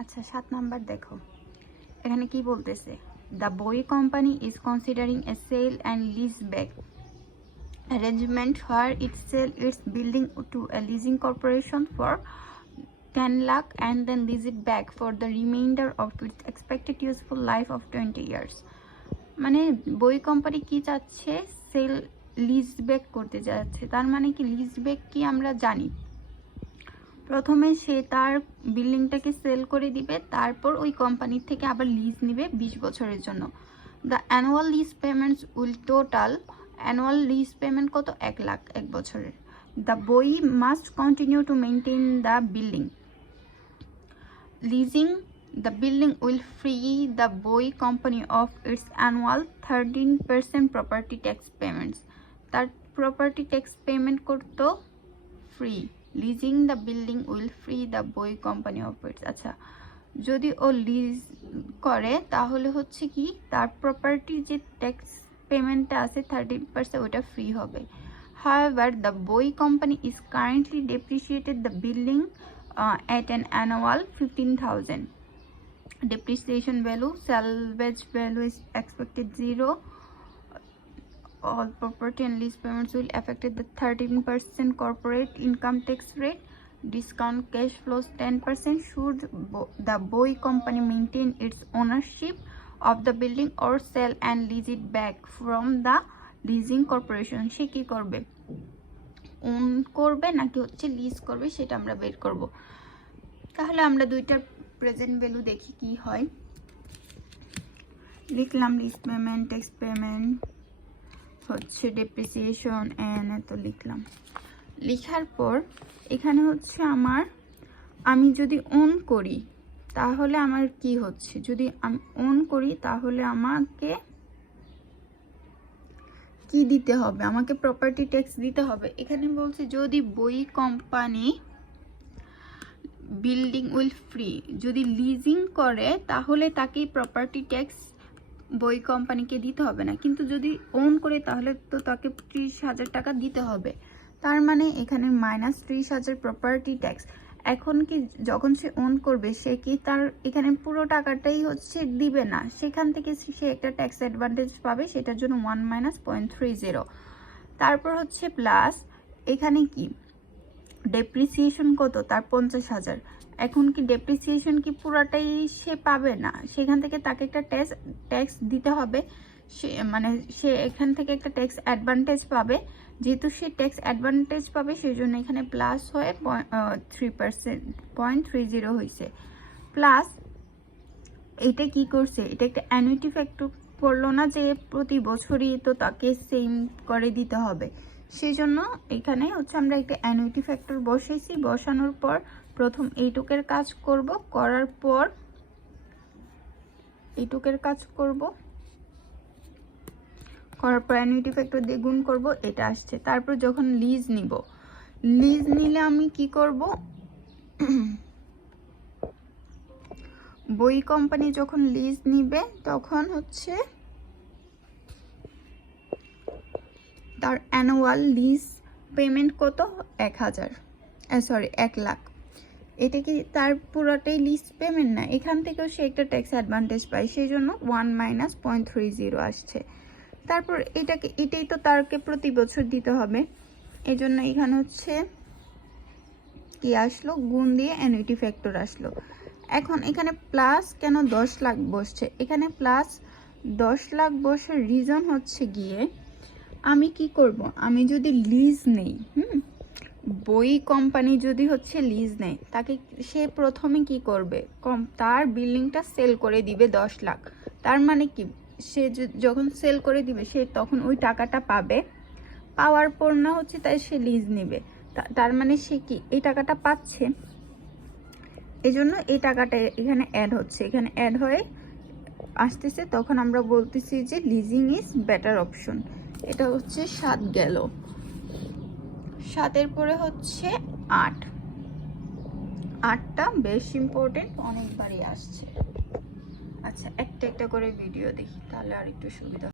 আচ্ছা 7 নাম্বার দেখো, এখানে কি বলতেছে, দ্য বই company is considering a sale and lease back arrangement where it sell its building to a leasing corporation for 10 lakh and then lease it back for the remainder of its expected useful life of 20 years. মানে বই company কি চাচ্ছে, sell lease back করতে যাচ্ছে। তার মানে কি lease back কি আমরা জানি, প্রথমে সে তার বিল্ডিংটাকে সেল করে দিবে, তারপর ওই কোম্পানির থেকে আবার লিজ নিবে 20 বছরের জন্য। The annual lease payments will total, annual lease payment কত, 1 লাখ 1 বছরের। The boy must continue to maintain the building, leasing the building will free the বই company of its annual 13% property tax payments. তার property tax payment করতো free, leasing the building will free the বই company of its. আচ্ছা, যদি ও lease করে তাহলে হচ্ছে কি তার প্রপার্টি যে ট্যাক্স পেমেন্টটা আছে 30% ওটা ফ্রি হবে। However, the boy company is currently depreciated the building at an annual 15,000. Depreciation value, salvage value is expected 0. All property and lease payments will affect the 13% corporate income tax rate. Discount cash flows 10%. Should the boy company maintain its ownership of the building or sell and lease it back from the leasing corporation, সে কি করবে, on করবে নাকি হচ্ছে lease করবে, সেটা আমরা বের করব। তাহলে আমরা দুইটার প্রেজেন্ট ভ্যালু দেখি কি হয়। লিখলাম লিজ পেমেন্ট, ট্যাক্স পেমেন্ট, হচ্ছে ডেপ্রিসিয়েশন এন, এত লিখলাম। লেখার পর এখানে হচ্ছে আমি যদি ওন করি তাহলে আমার কি হচ্ছে, যদি আমি ওন করি তাহলে আমাকে কি দিতে হবে, আমাকে প্রপার্টি ট্যাক্স দিতে হবে। এখানে বলছে যদি বই কোম্পানি বিল্ডিং উইল ফ্রি, যদি লিজিং করে তাহলে তাকে প্রপার্টি ট্যাক্স বই কোম্পানিকে দিতে হবে না, কিন্তু যদি ওন করে তাহলে তো তাকে 30,000 টাকা দিতে হবে। তার মানে এখানে -30,000 প্রপার্টি ট্যাক্স। এখন কি যখন সে ওন করবে সে কি তার এখানে পুরো টাকাটাই হচ্ছে দিবে না, সেখান থেকে সে একটা ট্যাক্স অ্যাডভান্টেজ পাবে, সেটার জন্য 1 - 0.30। তারপর হচ্ছে প্লাস এখানে কি ডেপ্রিসিয়েশন কত, তার 50,000। এখন কি ডেপ্রিসিয়েশন কি পুরাটাই সে পাবে না, সেখান থেকে তাকে একটা ট্যাক্স দিতে হবে। সে এখান থেকে একটা ট্যাক্স অ্যাডভান্টেজ পাবে, যেহেতু সে ট্যাক্স অ্যাডভান্টেজ পাবে সেই জন্য এখানে প্লাস হয়ে 0.30 হয়েছে। প্লাস এটা কি করছে, এটা একটা অ্যানুইটি ফ্যাক্টর করলো না যে প্রতি বছরই তো তাকে সেম করে দিতে হবে, সেই জন্য এখানে হচ্ছে আমরা একটা অ্যানুইটি ফ্যাক্টর বসাইছি। বসানোর পর প্রথম এইটুকের কাজ করব, করার পর এইটুকের কাজ করব, করার পর অ্যানুইটি ফ্যাক্টর দিয়ে গুণ করব, এটা আসছে। তারপর যখন লিজ নিব, লিজ নিলে আমি কি করব, বই কোম্পানি যখন লিজ নিবে তখন হচ্ছে তার অ্যানুয়াল লিজ পেমেন্ট কত, 1 লাখ। এটা কি তার পুরোটাই লিজ পেমেন্ট না, এখান থেকেও সে একটা ট্যাক্স অ্যাডভান্টেজ পায়, সেই জন্য 1 - 0.30 আসছে। তারপর এটাই তো তারকে প্রতি বছর দিতে হবে, এই জন্য এখানে হচ্ছে কি আসলো, গুণ দিয়ে অ্যানুইটি ফ্যাক্টর আসলো। এখন এখানে প্লাস কেন 10 লাখ বসছে, এখানে প্লাস 10 লাখ বসার রিজন হচ্ছে গিয়ে আমি কি করব, আমি যদি লিজ নেই, বই কোম্পানি যদি হচ্ছে লিজ নেয়, তাকে সে প্রথমে কি করবে, তার বিল্ডিংটা সেল করে দিবে 10 লাখ। তার মানে কি সে যখন সেল করে দিবে সে তখন ওই টাকাটা পাবে, পাওয়ার পর না হচ্ছে তাই সে লিজ নেবে, তার মানে সে কি এই টাকাটা পাচ্ছে, এই জন্য এই টাকাটা এখানে অ্যাড হচ্ছে, এখানে অ্যাড হয়ে আসতেছে। তখন আমরা বলতেছি যে লিজিং ইজ বেটার অপশন। এটা হচ্ছে 7 গেল, 7-এর পরে হচ্ছে 8টা বেশ ইম্পর্টেন্ট, অনেকবারই আসছে। আচ্ছা একটা একটা করে ভিডিও দেখি তাহলে আর একটু সুবিধা।